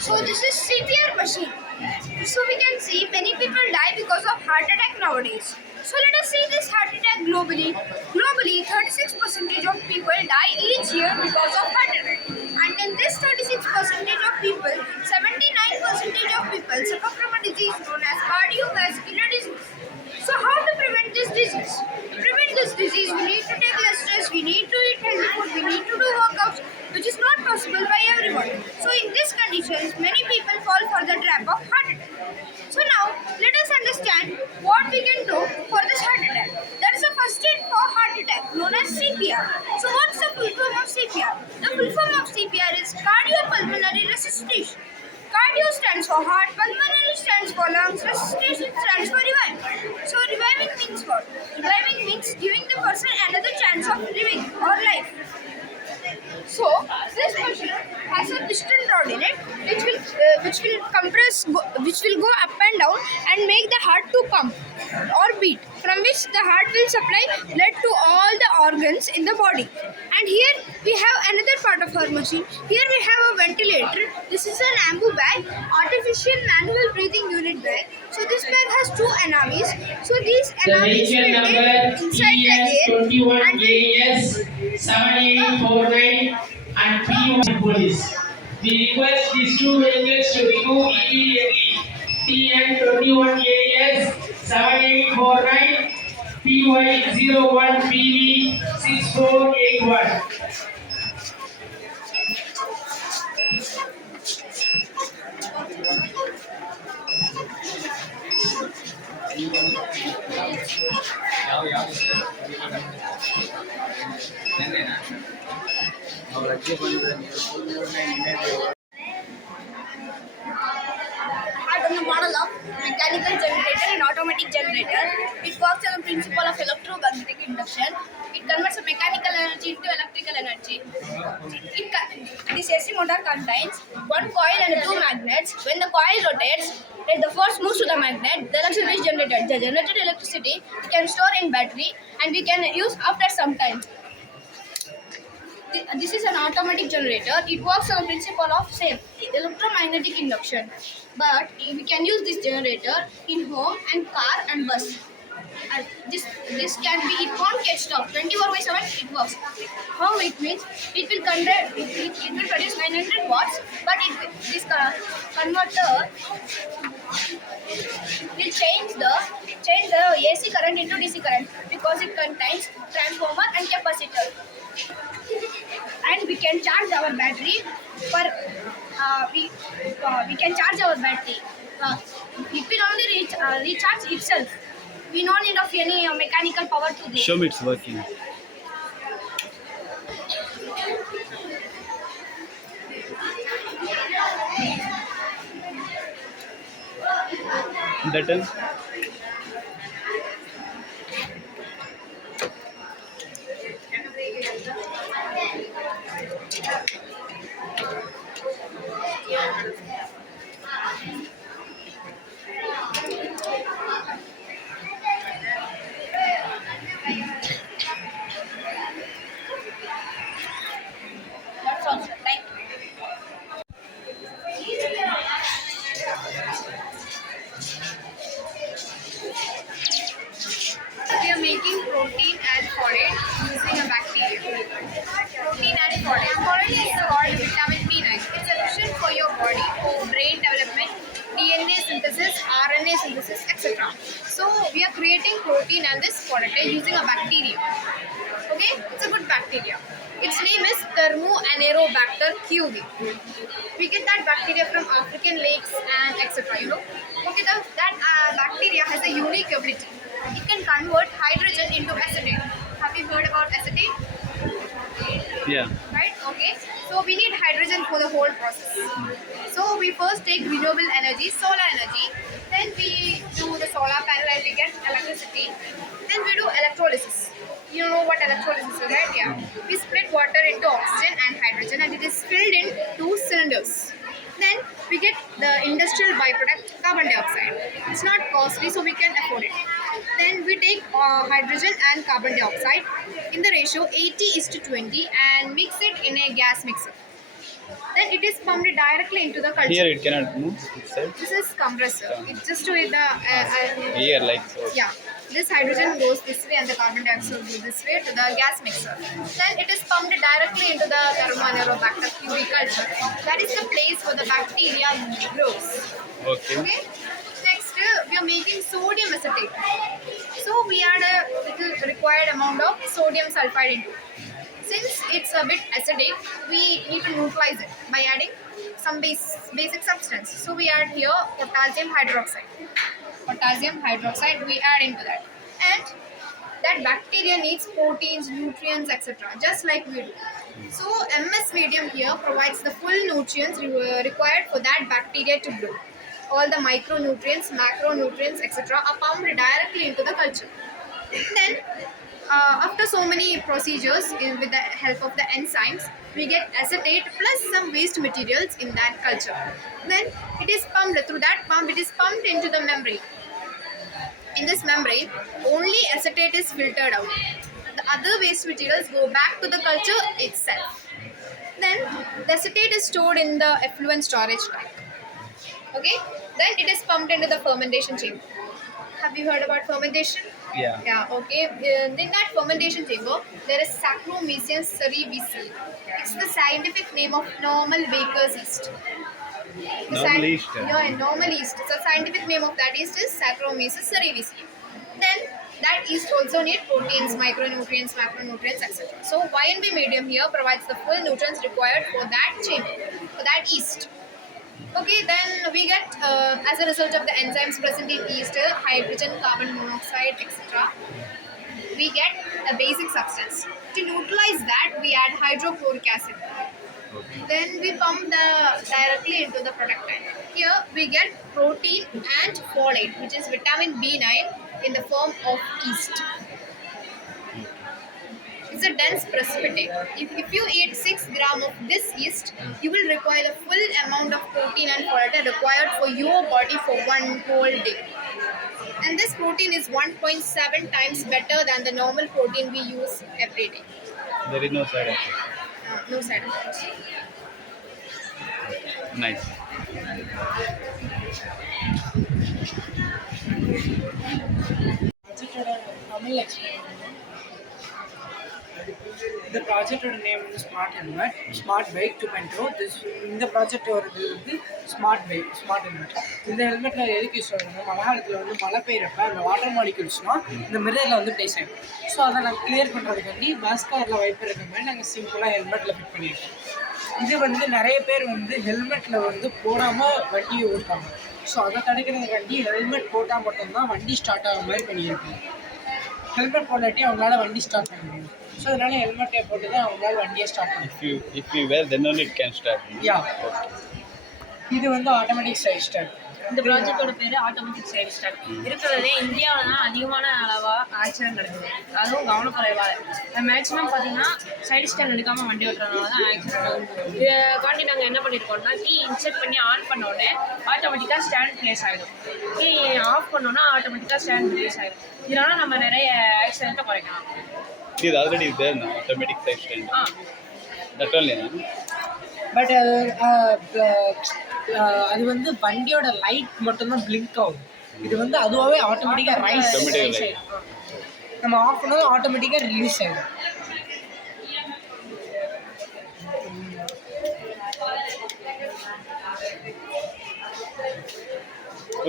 So this is CPR machine. So we can see many people die because of heart attack nowadays. So let us see this heart attack globally. Globally, 36% of people die each year because of heart attack. And in this 36% of people, 79% of people suffer from a disease known as cardiovascular disease. So how to prevent this disease? To prevent this disease, we need to take less stress, we need to eat healthy food, we need to do workouts, which is not possible by everyone. So in these conditions, many people fall for the trap of heart attack. So now, let us understand what we can do for this heart attack. There is a first aid for heart attack known as CPR. So what's the full form of CPR? The full form of CPR is cardiopulmonary resuscitation. Cardio stands for heart, pulmonary stands for lungs, resuscitation stands for reviving. So reviving means what? Reviving means giving the person another chance of living or life. So this machine has a piston rod in it, which will compress, which will go up and down and make the heart to pump or beat, from which the heart will supply blood to all the organs in the body. And here we have another part of our machine. Here we have a ventilator. This is an ambu bag, artificial manual breathing unit bag. So this bag has two anemones. So these anemones will get inside the air and will 7849 and P1 police. We request these two vehicles to remove immediately. TN21AS 7849 PY01PV 6481. had on the model of mechanical generator and automatic generator. It works on the principle of electromagnetic induction. It converts a mechanical energy into electrical energy. This AC motor contains one coil and two magnets. When the coil rotates, the force moves to the magnet. The electricity is generated. The generated electricity we can store in battery and we can use after some time. This is an automatic generator. It works on the principle of same electromagnetic induction. But we can use this generator in home and car and bus. And this can be, it won't get stopped. 24/7 it works. How it means it will produce 900 watts, but this converter will change the AC current into DC current because it contains transformer and capacitor. And we can charge our battery we can charge our battery. It will only recharge itself. We don't need of any mechanical power to this. Show me it's working. That time. That's all. Thank you. We are making protein and folate using a bacteria. Protein and folate. Folate is called vitamin B9. It's essential for your body, for brain development, DNA synthesis, RNA synthesis, etc. So we are creating protein and this folate using a bacteria. Okay, it's a good bacteria. Its name is Thermoanaerobacter QV. We get that bacteria from African lakes and etc. Okay, that bacteria has a unique ability. It can convert hydrogen into acetate. Have you heard about acetate? Yeah. Right? Okay. So we need hydrogen for the whole process. So we first take renewable energy, solar energy. Then we do the solar panel and we get electricity. Then we do electrolysis. You know what electrolysis is, right? Yeah. We split water into oxygen and hydrogen and it is filled in two cylinders. Then we get the industrial byproduct carbon dioxide. It's not costly, so we can afford it. Then we take hydrogen and carbon dioxide in the ratio 80:20 and mix it in a gas mixer. Then it is pumped directly into the culture. Here it cannot move itself. This is compressor. It's just with the Here like so. yeah. This hydrogen goes this way and the carbon dioxide goes this way to the gas mixer. Then it is pumped directly into the Thermoanerobacter curie culture. That is the place where the bacteria grows. Okay. Okay. Next, we are making sodium acetate. So we add a little required amount of sodium sulfide into it. Since it's a bit acidic, we need to neutralize it by adding some basic substance. So we add here potassium hydroxide. Potassium hydroxide we add into that. And that bacteria needs proteins, nutrients, etc. just like we do. So MS medium here provides the full nutrients required for that bacteria to grow. All the micronutrients, macronutrients, etc. are pumped directly into the culture. Then, after so many procedures with the help of the enzymes, we get acetate plus some waste materials in that culture. Then it is pumped through that pump. It is pumped into the membrane. In this membrane, only acetate is filtered out. The other waste materials go back to the culture itself. Then the acetate is stored in the effluent storage tank. Okay. Then it is pumped into the fermentation chamber. Have you heard about fermentation? Yeah. Yeah, okay. In that fermentation chamber, there is Saccharomyces cerevisiae. It's the scientific name of normal baker's yeast. Normal yeast. Yeah, normal yeast. So the scientific name of that yeast is Saccharomyces cerevisiae. Then that yeast also needs proteins, micronutrients, macronutrients, etc. So Y&B medium here provides the full nutrients required for that chamber, for that yeast. Okay, then we get, as a result of the enzymes present in yeast, hydrogen, carbon monoxide, etc. We get a basic substance. To neutralize that, we add hydrochloric acid. Then we pump directly into the product tank. Here we get protein and folate, which is vitamin B9 in the form of yeast. It's a dense precipitate. If you eat 6 grams of this yeast, you will require the full amount of protein and folate required for your body for one whole day. And this protein is 1.7 times better than the normal protein we use every day. There is no side effect. No side effects. Nice. இந்த ப்ராஜெக்டோட name வந்து smart helmet smart bike 2.0 இந்த ப்ராஜெக்டோட வந்து smart helmet இந்த ஹெல்மெட்டில் எதுக்கு use ஆகுதுன்னா மழை காலத்தில் வந்து மழை பெய்யறப்ப அந்த வாட்டர் மாலிகுல்ஸ்னால் இந்த மிரரில் வந்து ப்ளேஸ் ஆகிடும். ஸோ அதை நாங்கள் கிளியர் பண்ணுறதுக்காண்டி பஸ் காரில் வைப் இருக்க மாதிரி நாங்கள் சிம்பிளாக ஹெல்மெட்டில் ஃபிட் பண்ணியிருக்கோம். இது வந்து நிறைய பேர் வந்து ஹெல்மெட்டில் வந்து போடாமல் வண்டியை ஓட்டாங்க. ஸோ அதை தடுக்கிறதுக்காண்டி ஹெல்மெட் போட்டால் மட்டும்தான் வண்டி ஸ்டார்ட் ஆகிற மாதிரி பண்ணியிருக்கோம். ஹெல்மெட் போடாட்டி அவங்களால வண்டி ஸ்டார்ட் பண்ண முடியும். ஸோ அதனால ஹெல்மெட்டை போட்டு தான் அவங்களால வண்டியை ஸ்டார்ட் பண்ணணும். If you wear, then only it can start. யா, இது வந்து ஆட்டோமேட்டிக் சைட் ஸ்டார்ட். இந்த ப்ராஜெக்டோட பேர் ஆட்டோமேட்டிக் சைடு ஸ்டார்ட். இருக்கிறதே இந்தியாவில் தான் அதிகமான அளவாக ஆக்சிடென்ட் நடக்குது, அதுவும் கவனக்குறைவாக. மேக்ஸிமம் பார்த்தீங்கன்னா சைடு ஸ்டாண்ட் எடுக்காமல் வண்டி ஓட்டுறதுனால தான் ஆக்சிடென்ட் ஆகும். இதைக்காண்டி நாங்கள் என்ன பண்ணியிருக்கோம்னா, கீ இன்செர்ட் பண்ணி ஆன் பண்ண உடனே ஆட்டோமேட்டிக்காக ஸ்டாண்ட் ப்ளேஸ் ஆகிடும். கீ ஆஃப் பண்ணோன்னா ஆட்டோமேட்டிக்காக ஸ்டாண்ட் ப்ளேஸ் ஆகிடும். இதனால நம்ம நிறைய ஆக்சிடென்ட்டை குறைக்கலாம். It is already there now, automatic side stand. That only, no? But அது வந்து வண்டியோட லைட் மட்டும்தான் பிளிங்க் ஆகும். இது வந்து அதுவாகவே ஆட்டோமேட்டிக்காக ரைஸ் ஆகிடும். நம்ம ஆஃப் பண்ணாலும் ஆட்டோமேட்டிக்காக ரிலீஸ் ஆகிடும்.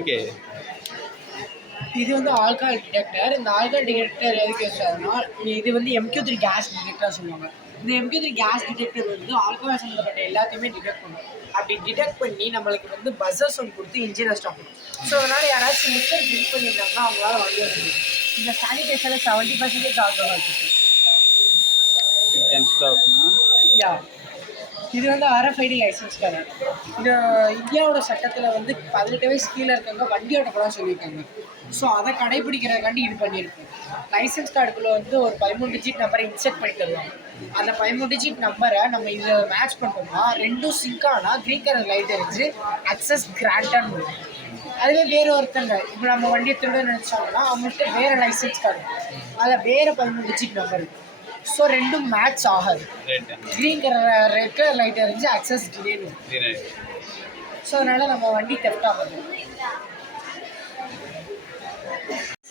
Okay. இது வந்து ஆல்கஹால் டிடெக்டர். இந்த ஆல்கஹால் டிடெக்டர் எதுக்கு யூஸ் ஆகுதுன்னா, இது வந்து MQ3 கேஸ் டிடெக்டர் சொல்லுவாங்க. இந்த MQ3 கேஸ் டிடெக்டர் வந்து ஆல்கஹால் சம்மந்தப்பட்ட எல்லாத்தையுமே டிடெக்ட் பண்ணும். அப்படி டிடெக்ட் பண்ணி நம்மளுக்கு வந்து பஸ்ஸர் சவுண்ட் கொடுத்து இன்ஜினை ஸ்டாப் பண்ணும். ஸோ அதனால் யாராச்சும் லிக்கர் ட்ரிங்க் பண்ணியிருந்தாங்கன்னா அவங்களால வண்டி ஓட்ட முடியும். இந்த சானிடேஷனில் 70% ஆல்கஹால் இருக்குது. It can stop, no? யா, இது வந்து RFID லைசன்ஸ் கார்டு. இது இந்தியாவோட சட்டத்தில் வந்து 18 வயசு கீழே இருக்கவங்க வண்டி ஓட்டக்கூடாது சொல்லியிருக்காங்க. ஸோ அதை கடைபிடிக்கிறதுக்காண்டி இது பண்ணியிருக்கோம். லைசன்ஸ் கார்டுக்குள்ளே வந்து ஒரு 13 டிஜிட் நம்பரை இன்செர்ட் பண்ணி தருவாங்க. அந்த 13 டிஜிட் நம்பரை நம்ம இதை மேட்ச் பண்ணுறோம்னா 2 சிங்கானா க்ரீன் கலர் லைட் எரிஞ்சு அக்சஸ் கிராண்டட் வரும். அதுவே வேறு ஒருத்தங்க இப்போ நம்ம வண்டியை திருட நினச்சாங்கன்னா அவங்கள்ட்ட வேறு லைசன்ஸ் கார்டு, அதில் வேறு 13 டிஜிட் நம்பர் இருக்குது. సో రెండు మ్యాచ్ ఆగదు. ரெட் க்ரீன் ரெட் லைட் எரிஞ்சு அக்சஸ் டிலேன்னு. க்ரீன் ஸோ அதனால் நம்ம வண்டி தெஃப்ட் ஆகுது.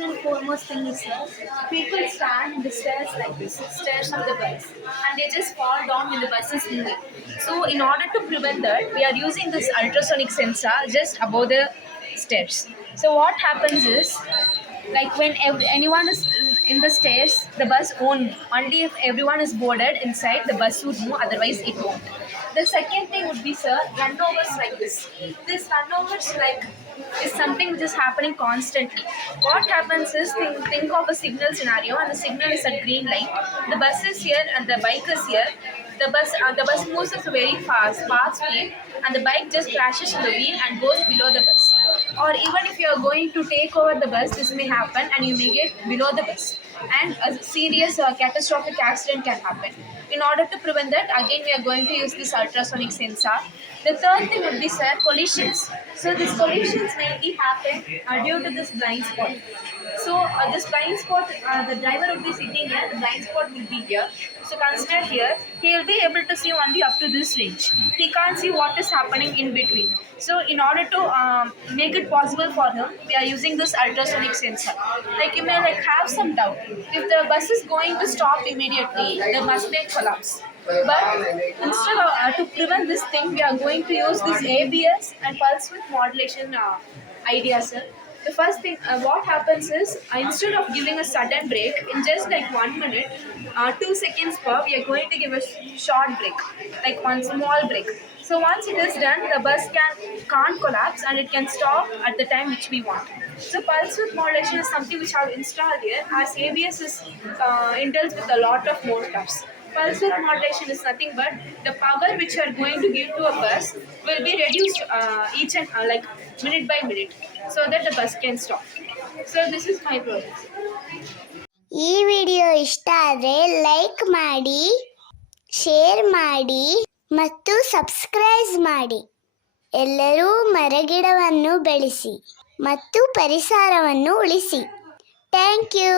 First and foremost thing is that people stand in the stairs like this, stairs of the bus, and they just fall down when the bus is moving. So, in order to prevent that, we are using this ultrasonic sensor just above the stairs. So, what happens is, like when anyone is in the stairs, the bus won't move. Only if everyone is boarded inside, the bus would move. Otherwise, it won't. The second thing would be, sir, runovers like this. This runovers like is something which is happening constantly. What happens is, think of a signal scenario, and the signal is at green light. The bus is here and the bike is here. The bus moves at a very fast speed, and the bike just crashes in the wheel and goes below the bus. Or even if you are going to take over the bus, this may happen and you may get below the bus, and a serious catastrophic accident can happen. In order to prevent that, again we are going to use this ultrasonic sensor. The third thing would be, sir, collisions. So these collisions mainly happen due to this blind spot. So this blind spot, the driver would be sitting here, the blind spot will be here. So consider here, he will be able to see only up to this range. He can't see what is happening in between. So in order to make it possible for him, we are using this ultrasonic sensor. Like you may have some doubt. If the bus is going to stop immediately, the bus may collapse. But instead of to prevent this thing, we are going to use this ABS and pulse width modulation idea, sir. The first thing, what happens is, instead of giving a sudden break, in just like 1 minute, 2 seconds per, we are going to give a short break, like one small break. So once it is done, the bus can't collapse and it can stop at the time which we want. So pulse width modulation is something which I have installed here, as ABS is indulged with a lot of more stuffs. Pulse width modulation is nothing but the power which you are going to give to a bus will be reduced each and like minute by minute, so that the bus can stop. So this is my process. ಈ video ಇಷ್ಟ ಆದರೆ like ಮಾಡಿ, share ಮಾಡಿ ಮತ್ತು subscribe ಮಾಡಿ. ಎಲ್ಲರೂ ಮರಗಿಡವನ್ನು ಬೆಳೆಸಿ ಮತ್ತು ಪರಿಸರವನ್ನು ಉಳಿಸಿ. Thank you.